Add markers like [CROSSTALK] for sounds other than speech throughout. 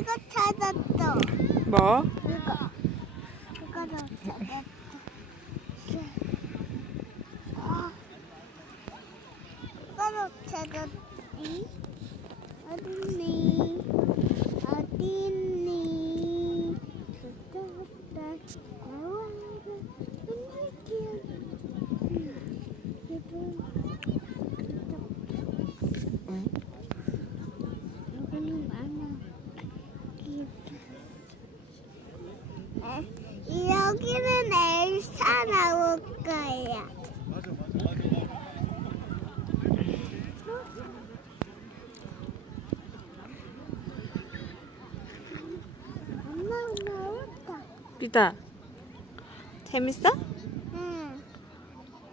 이거 찾았어. 뭐? 이거. 이거도 찾았어. 어. 이거도? 어딨니? 어딨니? 찾았다. 아우를 끝낼게요. 예쁜. 응. 여기는 많아. 에, 여기는 엘사 나올 거야. 엄마. 비다. 재밌어? 응.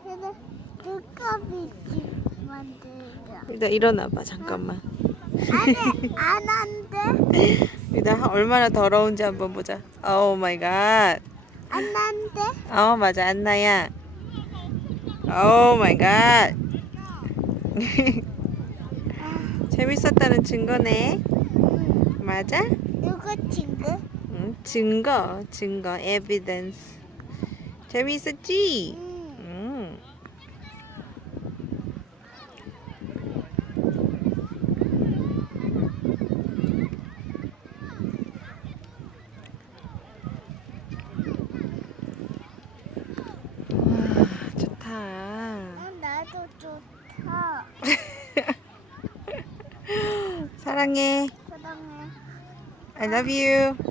그래서 두꺼비 집 만들자. 비다 일어나봐 잠깐만. 아니 안 한대. [LAUGHS] 하- 얼마나 더러운지 한번 보자. 오 마이 갓. 안 한대. 어 맞아 안나야. 오 마이 갓. 재밌었다는 증거네. 응. 맞아? 누구 친구? 응, 증거, 증거, evidence. 재미있었지? 응. 응. 사랑해. 사랑해. I love you.